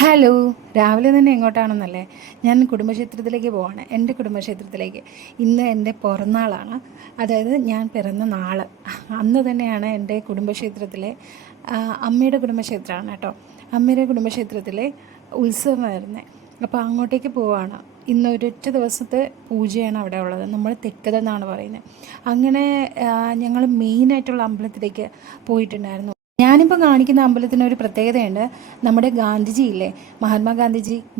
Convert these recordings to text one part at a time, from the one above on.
Hello. രാവിലെ തന്നെ എങ്ങോട്ടാണെന്നല്ലേ? ഞാൻ കുടുംബക്ഷേത്രത്തിലേക്ക് പോവാണ്, എൻ്റെ കുടുംബക്ഷേത്രത്തിലേക്ക്. ഇന്ന് എൻ്റെ പിറന്നാളാണ്. അതായത് ഞാൻ പിറന്ന നാൾ അന്ന് തന്നെയാണ് എൻ്റെ കുടുംബക്ഷേത്രത്തിലെ അമ്മയുടെ കുടുംബക്ഷേത്രമാണ് കേട്ടോ. അമ്മയുടെ കുടുംബക്ഷേത്രത്തിലെ ഉത്സവം വരുന്നത്. അപ്പോൾ അങ്ങോട്ടേക്ക് പോവാണ്. ഇന്ന് ഒരൊറ്റ ദിവസത്തെ പൂജയാണ് അവിടെ ഉള്ളത്. നമ്മൾ തെക്കതെന്നാണ് പറയുന്നത്. അങ്ങനെ ഞങ്ങൾ മെയിനായിട്ടുള്ള അമ്പലത്തിലേക്ക് പോയിട്ടുണ്ടായിരുന്നു. ഞാനിപ്പോൾ കാണിക്കുന്ന അമ്പലത്തിന് ഒരു പ്രത്യേകതയുണ്ട്. നമ്മുടെ ഗാന്ധിജി ഇല്ലേ,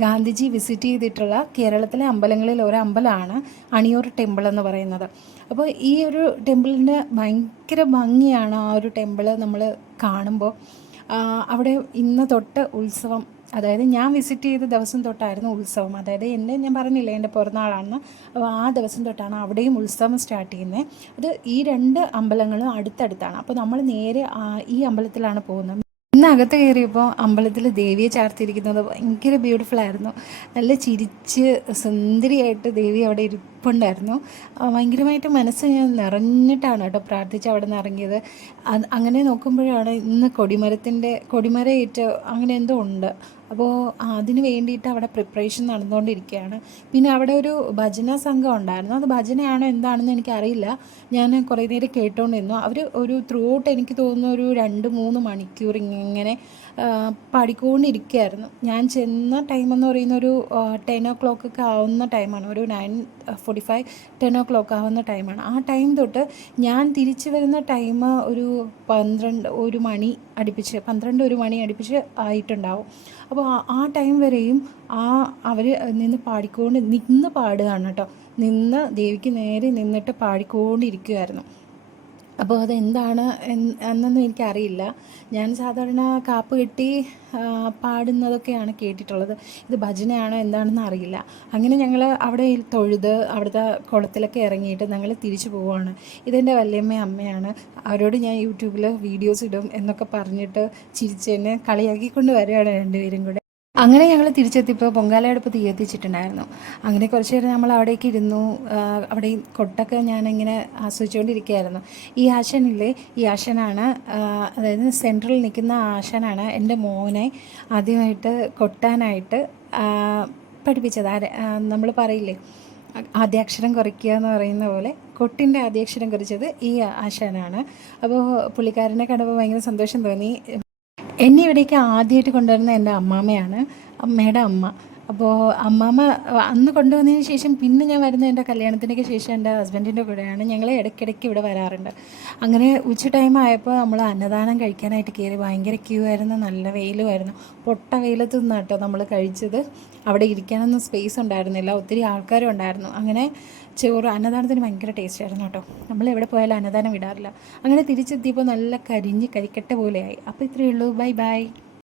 ഗാന്ധിജി വിസിറ്റ് ചെയ്തിട്ടുള്ള കേരളത്തിലെ അമ്പലങ്ങളിൽ ഒരു അമ്പലമാണ് അണിയൂർ ടെമ്പിൾ എന്ന് പറയുന്നത്. അപ്പോൾ ഈ ഒരു ടെമ്പിളിന് ഭയങ്കര ഭംഗിയാണ്. ആ ഒരു ടെമ്പിൾ നമ്മൾ കാണുമ്പോൾ അവിടെ ഇന്ന് തൊട്ട് ഉത്സവം, അതായത് ഞാൻ വിസിറ്റ് ചെയ്ത ദിവസം തൊട്ടായിരുന്നു ഉത്സവം. അതായത് ഞാൻ പറഞ്ഞില്ലേ എൻ്റെ പിറന്നാളാണെന്ന്. അപ്പോൾ ആ ദിവസം തൊട്ടാണ് അവിടെയും ഉത്സവം സ്റ്റാർട്ട് ചെയ്യുന്നത്. അത് ഈ രണ്ട് അമ്പലങ്ങളും അടുത്തടുത്താണ്. അപ്പോൾ നമ്മൾ നേരെ ഈ അമ്പലത്തിലാണ് പോകുന്നത്. ഇന്ന് അകത്ത് കയറിയപ്പോൾ അമ്പലത്തിൽ ദേവിയെ ചാർത്തിയിരിക്കുന്നത് ഭയങ്കര ബ്യൂട്ടിഫുൾ ആയിരുന്നു. നല്ല ചിരിച്ച് സുന്ദരിയായിട്ട് ദേവി അവിടെ ഇരിപ്പുണ്ടായിരുന്നു. ഭയങ്കരമായിട്ട് മനസ്സ് ഞാൻ നിറഞ്ഞിട്ടാണ് കേട്ടോ പ്രാർത്ഥിച്ച് അവിടെ നിന്ന് ഇറങ്ങിയത്. അങ്ങനെ നോക്കുമ്പോഴാണ് ഇന്ന് കൊടിമരയേറ്റ് അങ്ങനെ എന്തോ ഉണ്ട്. അപ്പോൾ അതിന് വേണ്ടിയിട്ട് അവിടെ പ്രിപ്പറേഷൻ നടന്നുകൊണ്ടിരിക്കുകയാണ്. പിന്നെ അവിടെ ഒരു ഭജന സംഘം ഉണ്ടായിരുന്നു. അത് ഭജനയാണോ എന്താണെന്ന് എനിക്കറിയില്ല. ഞാൻ കുറേ നേരം കേട്ടുകൊണ്ടിരുന്നു. അവർ ഒരു ത്രൂ ഔട്ട് എനിക്ക് തോന്നുന്നു ഒരു 2-3 മണിക്കൂർ ഇങ്ങനെ പാടിക്കൊണ്ടിരിക്കുകയായിരുന്നു. ഞാൻ ചെന്ന ടൈം എന്ന് പറയുന്ന ഒരു 10 o'clock ആവുന്ന ടൈമാണ്. ഒരു 9:45 10 o'clock ആവുന്ന ടൈമാണ്. ആ ടൈം തൊട്ട് ഞാൻ തിരിച്ചു വരുന്ന ടൈം ഒരു 12-1 മണി അടുപ്പിച്ച് ആയിട്ടുണ്ടാവും. അപ്പോൾ ആ ടൈം വരെയും അവർ നിന്ന് പാടുകയാണ് കേട്ടോ. ദേവിക്ക് നേരെ നിന്നിട്ട് പാടിക്കൊണ്ടിരിക്കുകയായിരുന്നു. അപ്പോൾ അതെന്താണ് എന്നൊന്നും എനിക്കറിയില്ല. ഞാൻ സാധാരണ കാപ്പ് കെട്ടി പാടുന്നതൊക്കെയാണ് കേട്ടിട്ടുള്ളത്. ഇത് ഭജനയാണോ എന്താണെന്ന് അറിയില്ല. അങ്ങനെ ഞങ്ങൾ അവിടെ തൊഴുത് അവിടുത്തെ കുളത്തിലൊക്കെ ഇറങ്ങിയിട്ട് ഞങ്ങൾ തിരിച്ചു പോവുകയാണ്. ഇതെൻ്റെ വല്യമ്മ അമ്മയാണ്. അവരോട് ഞാൻ യൂട്യൂബിൽ വീഡിയോസ് ഇടും എന്നൊക്കെ പറഞ്ഞിട്ട് ചിരിച്ചെന്നെ കളിയാക്കിക്കൊണ്ട് വരികയാണ് രണ്ടുപേരും കൂടെ. അങ്ങനെ ഞങ്ങൾ തിരിച്ചെത്തിയപ്പോൾ പൊങ്കാലയടുപ്പ് തീ എത്തിച്ചിട്ടുണ്ടായിരുന്നു. അങ്ങനെ കുറച്ച് നേരം നമ്മൾ അവിടേക്ക് ഇരുന്നു. അവിടെ ഈ കൊട്ടൊക്കെ ഞാനിങ്ങനെ ആസ്വദിച്ചുകൊണ്ടിരിക്കുകയായിരുന്നു. ഈ ആശാനാണ്, അതായത് സെൻട്രലിൽ നിൽക്കുന്ന ആശാനാണ് എൻ്റെ മോനെ ആദ്യമായിട്ട് കൊട്ടാനായിട്ട് പഠിപ്പിച്ചത്. നമ്മൾ പറയില്ലേ ആദ്യാക്ഷരം കുറിക്കുക എന്ന് പറയുന്ന പോലെ കൊട്ടിൻ്റെ ആദ്യാക്ഷരം കുറിച്ചത് ഈ ആശാനാണ്. അപ്പോൾ പുള്ളിക്കാരനെ കണ്ടപ്പോൾ ഭയങ്കര സന്തോഷം തോന്നി. എന്നെ ഇവിടേക്ക് ആദ്യമായിട്ട് കൊണ്ടുവരുന്ന എൻ്റെ അമ്മാമ്മയാണ്, അമ്മയുടെ അമ്മ. അപ്പോൾ അമ്മാമ്മ അന്ന് കൊണ്ടുവന്നതിന് ശേഷം പിന്നെ ഞാൻ വരുന്നത് എൻ്റെ കല്യാണത്തിനൊക്കെ ശേഷം എൻ്റെ ഹസ്ബൻഡിൻ്റെ കൂടെയാണ്. ഞങ്ങൾ ഇടയ്ക്കിടയ്ക്ക് ഇവിടെ വരാറുണ്ട്. അങ്ങനെ ഉച്ച ടൈം ആയപ്പോൾ നമ്മൾ അന്നദാനം കഴിക്കാനായിട്ട് കയറി. ഭയങ്കര ക്യൂ ആയിരുന്നു, നല്ല വെയിലുമായിരുന്നു. പൊട്ട വെയിലത്ത് നിന്നാണ് കേട്ടോ നമ്മൾ കഴിച്ചത്. അവിടെ ഇരിക്കാനൊന്നും സ്പേസ് ഉണ്ടായിരുന്നില്ല, ഒത്തിരി ആൾക്കാരും ഉണ്ടായിരുന്നു. അങ്ങനെ അന്നദാനത്തിന് ഭയങ്കര ടേസ്റ്റ് ആയിരുന്നു കേട്ടോ. നമ്മൾ എവിടെ പോയാലും അന്നദാനം വിടാറില്ല. അങ്ങനെ തിരിച്ചെത്തിയപ്പോൾ നല്ല കരിക്കട്ട പോലെയായി. അപ്പോൾ ഇത്രയേ ഉള്ളൂ. Bye bye.